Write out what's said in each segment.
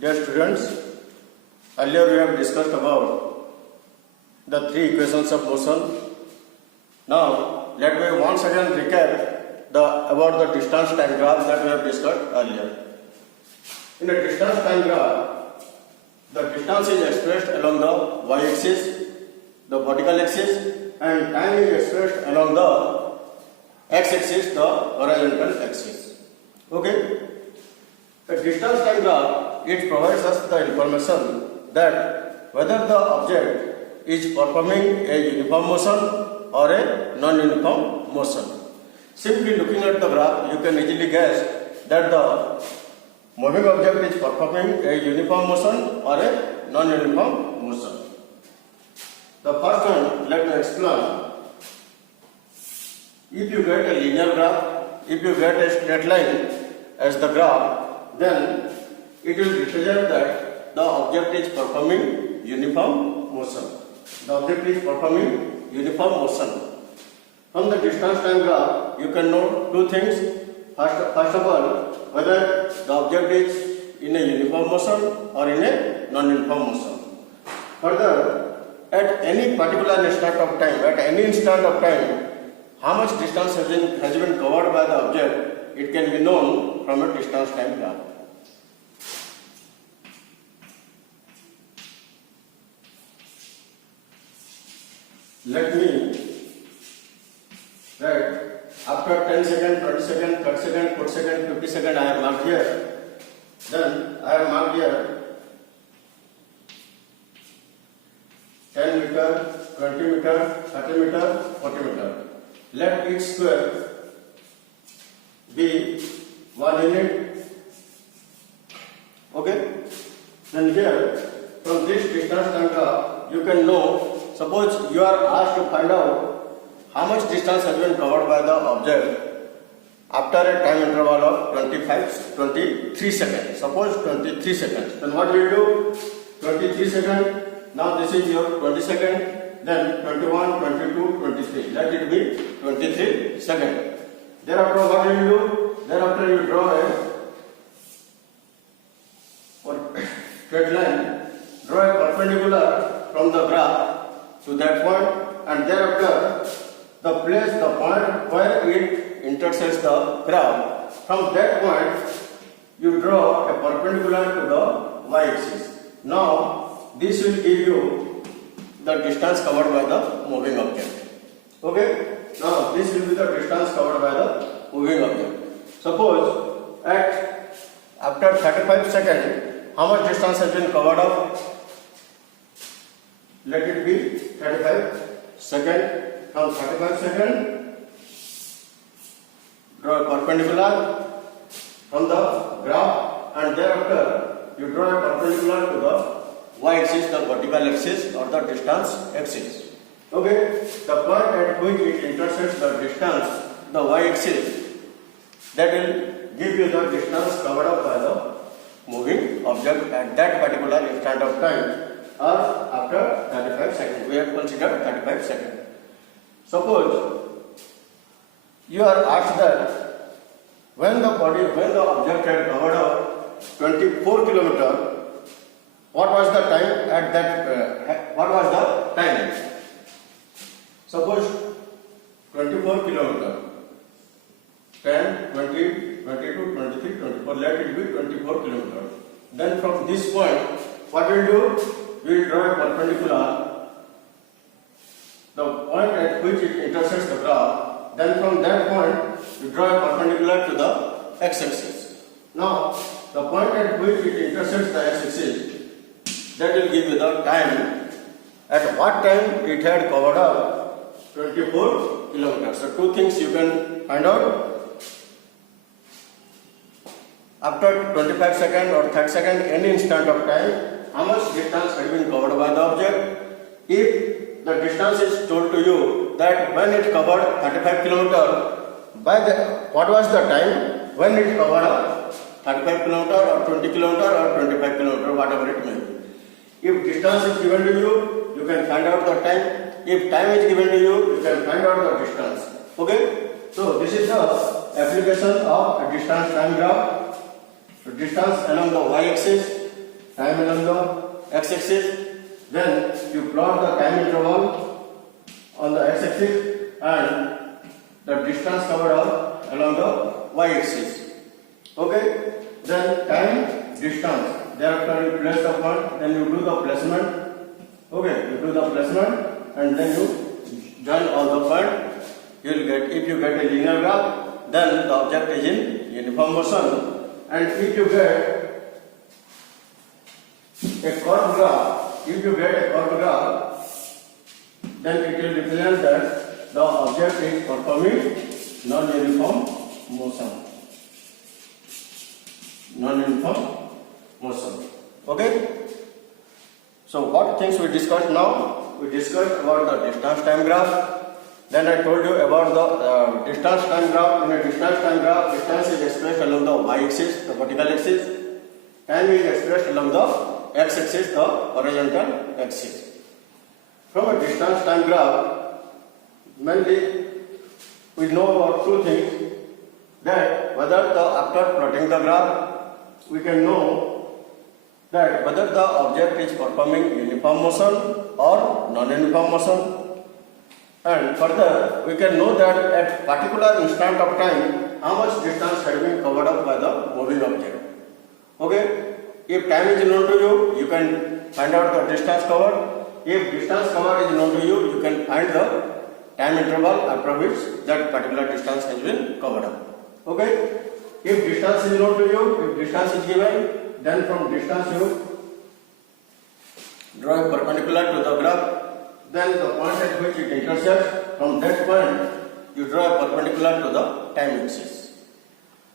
Dear students, earlier we have discussed about the three equations of motion. Now let me once again recap about the distance time graph that we have discussed earlier. In a distance time graph, the distance is expressed along the y-axis, the vertical axis, and time is expressed along the x-axis, the horizontal axis. Okay? The distance time graph, it provides us the information that whether the object is performing a uniform motion or a non-uniform motion. Simply looking at the graph, you can easily guess that the moving object is performing a uniform motion or a non-uniform motion. The first one, let me explain. If you get a linear graph, if you get a straight line as the graph, then it will represent that the object is performing uniform motion. The object is performing uniform motion. From the distance time graph, you can know two things. First of all, whether the object is in a uniform motion or in a non-uniform motion. Further, at any particular instant of time, how much distance has been covered by the object, it can be known from a distance time graph. Let me write after 10 seconds, 20 seconds, 30 seconds, 40 seconds, 50 seconds I have marked here. Then I have marked here 10 meter, 20 meter, 30 meter, 40 meter. Let each square be 1 unit. Okay? Then here, from this distance time graph, you can know, suppose you are asked to find out how much distance has been covered by the object after a time interval of 23 seconds. Suppose 23 seconds. Then what will you do? 23 seconds. Now this is your 20 seconds. Then 21, 22, 23. Let it be 23 seconds. Thereafter what will you do? Thereafter you draw a straight line. Draw a perpendicular from the graph to that point, and thereafter the point where it intersects the graph. From that point you draw a perpendicular to the y-axis. Now this will give you the distance covered by the moving object. Okay? Now this will be the distance covered by the moving object. Suppose after 35 seconds, how much distance has been covered up? Let it be 35 seconds. From 35 seconds, draw a perpendicular from the graph, and thereafter you draw a perpendicular to the y-axis, the vertical axis or the distance axis. Okay, the point at which it intersects the distance, the y-axis, that will give you the distance covered up by the moving object at that particular instant of time, or after 35 seconds. We have considered 35 seconds. Suppose you are asked that when the object had covered up 24 kilometers, what was the time at that? What was the time? Suppose 24 kilometers, 10, 20, 22, 23, 24. Let it be 24 kilometers. Then from this point, what we will do? We will draw a perpendicular. The point at which it intersects the graph. Then from that point, you draw a perpendicular to the x-axis. Now, the point at which it intersects the x-axis, that will give you the time. At what time it had covered up 24 kilometers. So two things you can find out. After 25 seconds or 30 seconds, any instant of time, how much distance had been covered by the object. If the distance is told to you that when it covered 35 kilometers, what was the time when it covered up 35 kilometers or 20 kilometers or 25 kilometers, whatever it may be. If distance is given to you, you can find out the time. If time is given to you, you can find out the distance. Okay? So this is the application of a distance time graph. So distance along the y-axis time along the x-axis, then you plot the time interval on the x-axis and the distance covered along the y-axis. Okay, then time, distance. Thereafter you place the point, then you do the placement. Okay, you do the placement and then you join all the points. You will get, if you get a linear graph, then the object is in uniform motion. And if you get a curved graph, then it will represent that the object is performing non-uniform motion. Okay? So what things we discussed now? We discussed about the distance time graph. Then I told you about the distance time graph. In a distance time graph, distance is expressed along the y-axis, the vertical axis. Time is expressed along the x-axis, the horizontal axis. From a distance time graph, mainly we know about two things. That whether after plotting the graph, we can know that whether the object is performing uniform motion or non-uniform motion. And further, we can know that at particular instant of time, how much distance has been covered up by the moving object. Okay? If time is known to you, you can find out the distance covered. If distance covered is known to you, you can find the time interval after which that particular distance has been covered up. Okay? If distance is known to you, if distance is given, then from distance you draw a perpendicular to the graph. Then the point at which it intersects, from that point you draw a perpendicular to the time axis.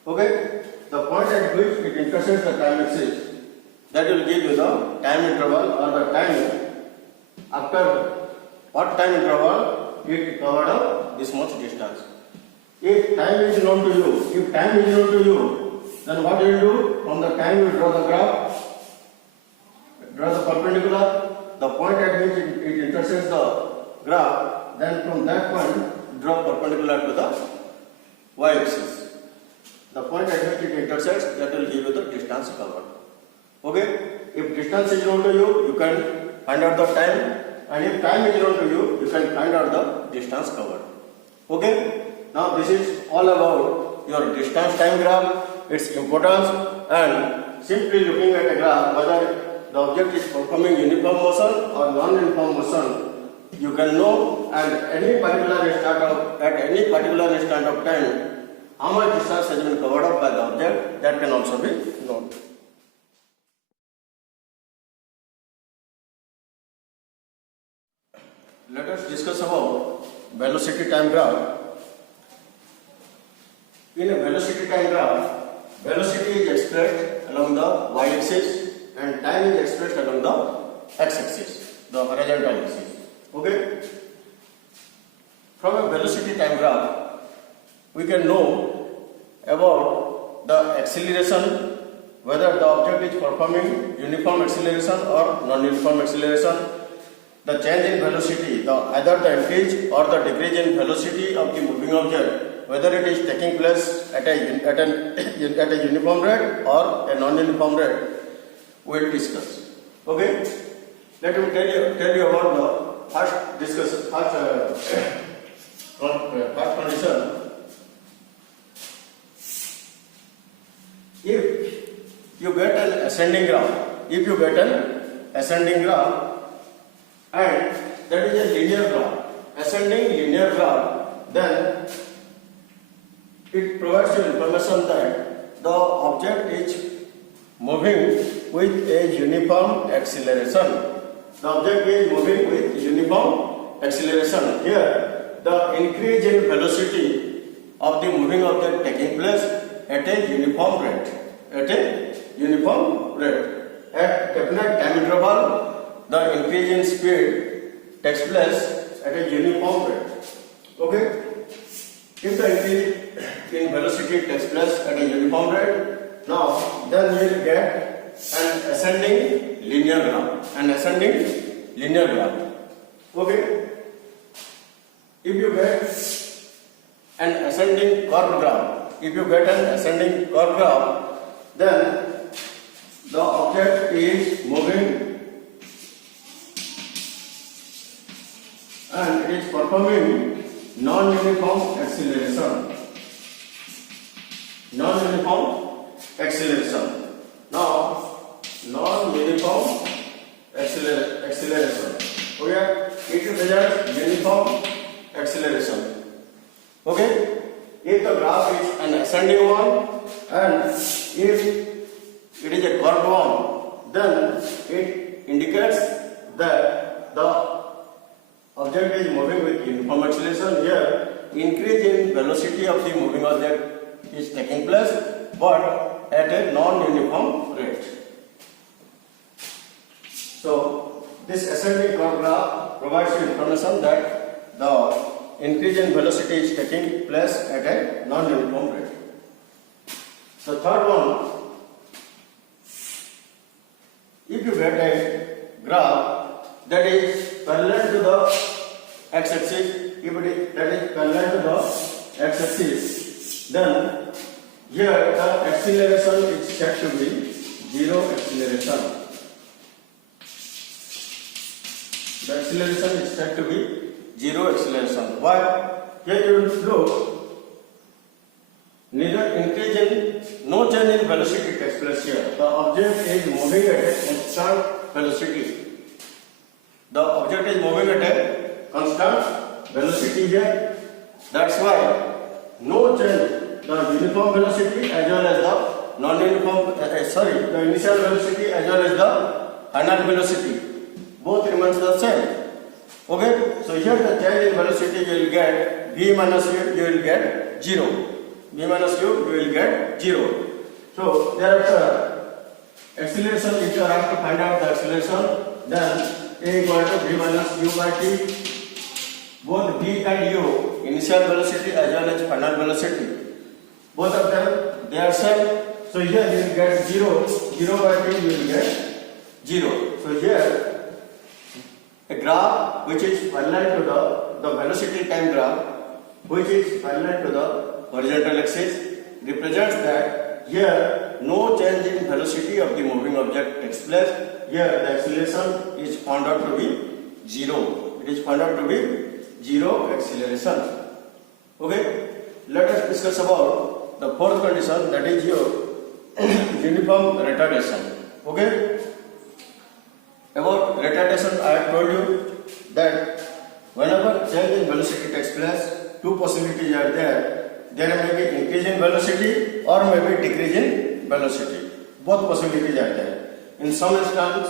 Okay? The point at which it intersects the time axis, that will give you the time interval or the time after what time interval it covered up this much distance. If time is known to you, then what you will do? From the time you draw the graph, draw the perpendicular, the point at which it intersects the graph, then from that point draw perpendicular to the y-axis. The point at which it intersects, that will give you the distance covered. Okay? If distance is known to you, you can find out the time, and if time is known to you, you can find out the distance covered. Okay? Now this is all about your distance time graph, its importance, and simply looking at a graph, whether the object is performing uniform motion or non-uniform motion, you can know at any particular instant of time how much distance has been covered up by the object, that can also be known. Let us discuss about velocity time graph. In a velocity time graph, velocity is expressed along the y-axis and time is expressed along the x-axis, the horizontal axis. Okay? From a velocity time graph, we can know about the acceleration, whether the object is performing uniform acceleration or non-uniform acceleration, the change in velocity, either the increase or the decrease in velocity of the moving object, whether it is taking place at a uniform rate or a non-uniform rate, we will discuss. Okay? Let me tell you about the first condition. If you get an ascending graph, and that is a linear graph, ascending linear graph, then it provides you information that the object is moving with a uniform acceleration. The object is moving with uniform acceleration. Here, the increase in velocity of the moving object taking place at a uniform rate. At definite time interval, the increase in speed takes place at a uniform rate. Okay? If the increase in velocity takes place at a uniform rate, now then you will get an ascending linear graph. Okay? If you get an ascending curved graph, then the object is moving and it is performing non-uniform acceleration. Non-uniform acceleration. Now, non-uniform acceleration. Okay, it represents uniform acceleration. Okay, if the graph is an ascending one and if it is a curved one, then it indicates that the object is moving with uniform acceleration. Here, increase in velocity of the moving object is taking place, but at a non-uniform rate. So, this ascending curve graph provides you information that the increase in velocity is taking place at a non-uniform rate. The third one, if you get a graph that is parallel to the x-axis, if it is, that is parallel to the x-axis, then here the acceleration is said to be zero acceleration. The acceleration is said to be zero acceleration. Why? Here you will look, neither increase in, no change in velocity takes place here. The object is moving at a constant velocity. The object is moving at a constant velocity here. That's why no change, the uniform velocity as well as the non-uniform, the initial velocity as well as the final velocity, both remains the same. Okay, so here the change in velocity you will get v minus u, you will get 0. V minus u, you will get 0. So thereafter, acceleration, if you are asked to find out the acceleration, then a equal to v minus u by t. Both v and u, initial velocity as well as final velocity, both of them they are same. So here you will get 0, 0 by t you will get 0. So here a graph which is parallel to the velocity time graph, which is parallel to the horizontal axis, represents that here no change in velocity of the moving object takes place. Here the acceleration is found out to be 0. It is found out to be 0 acceleration. Okay, let us discuss about the fourth condition, that is your uniform retardation. Okay, about retardation I have told you that whenever change in velocity takes place, two possibilities are there. There may be increase in velocity or may be decrease in velocity. Both possibilities are there. In some instance,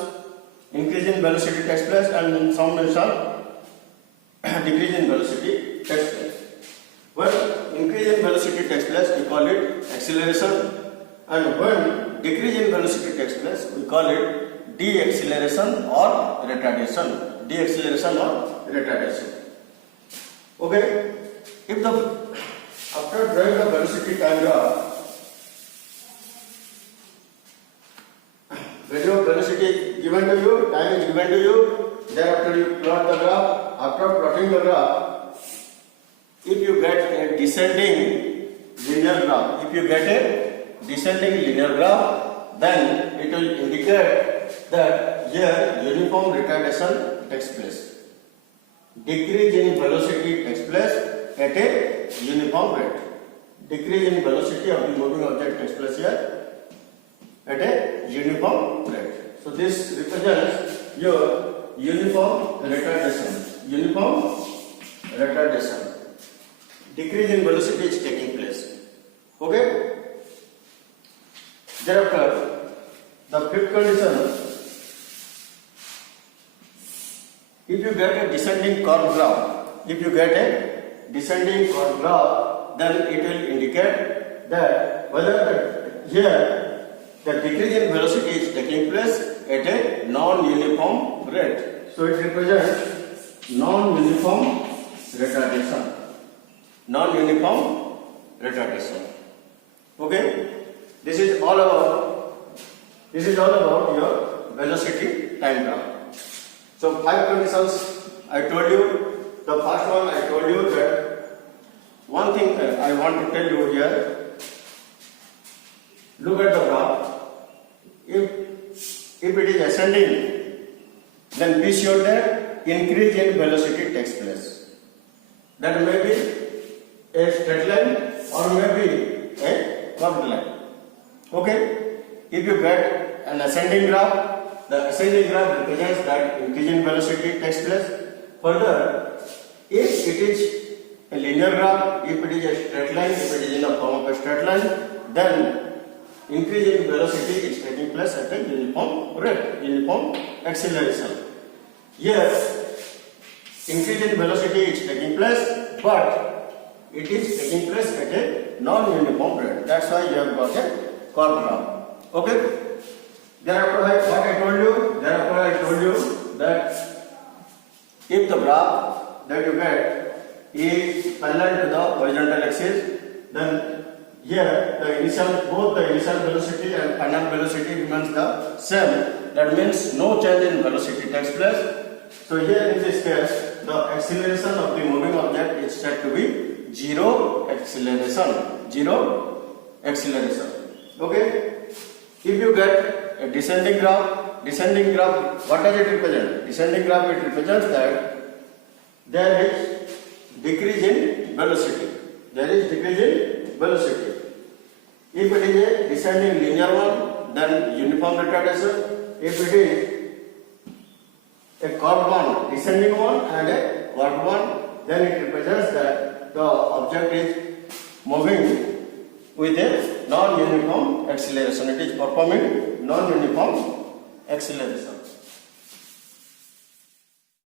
increase in velocity takes place, and in some instance, decrease in velocity takes place. When increase in velocity takes place, we call it acceleration, and when decrease in velocity takes place, we call it deceleration or retardation. Deceleration or retardation. Okay, if after drawing the velocity time graph, value of velocity is given to you, time is given to you, thereafter you plot the graph. After plotting the graph, if you get a descending linear graph, then it will indicate that here uniform retardation takes place. Decrease in velocity takes place at a uniform rate. Decrease in velocity of the moving object takes place here at a uniform rate. So this represents your uniform retardation. Uniform retardation. Decrease in velocity is taking place. Okay? Thereafter, the fifth condition, if you get a descending curve graph, then it will indicate that whether here the decrease in velocity is taking place at a non-uniform rate. So it represents non-uniform retardation. Non-uniform retardation. Okay? This is all about your velocity time graph. So 5 conditions I told you. The first one I told you that one thing I want to tell you here. Look at the graph. If it is ascending, then be sure that increase in velocity takes place. That may be a straight line or maybe a curved line. Okay? If you get an ascending graph, the ascending graph represents that increase in velocity takes place. Further, if it is a linear graph, if it is a straight line, if it is in the form of a straight line, then increase in velocity is taking place at a uniform rate, uniform acceleration. Here, increase in velocity is taking place, but it is taking place at a non-uniform rate. That's why you have got a curved graph. Okay? Thereafter, what I told you? Thereafter, I told you that if the graph that you get is parallel to the horizontal axis, then here both the initial velocity and final velocity remains the same. That means no change in velocity takes place. So here in this case, the acceleration of the moving object is said to be zero acceleration. Zero acceleration. Okay? If you get a descending graph, what does it represent? Descending graph, it represents that there is decrease in velocity. There is decrease in velocity. If it is a descending linear one, then uniform retardation. If it is a curved one, descending one, and a curved one, then it represents that the object is moving with a non-uniform acceleration. It is performing non-uniform acceleration.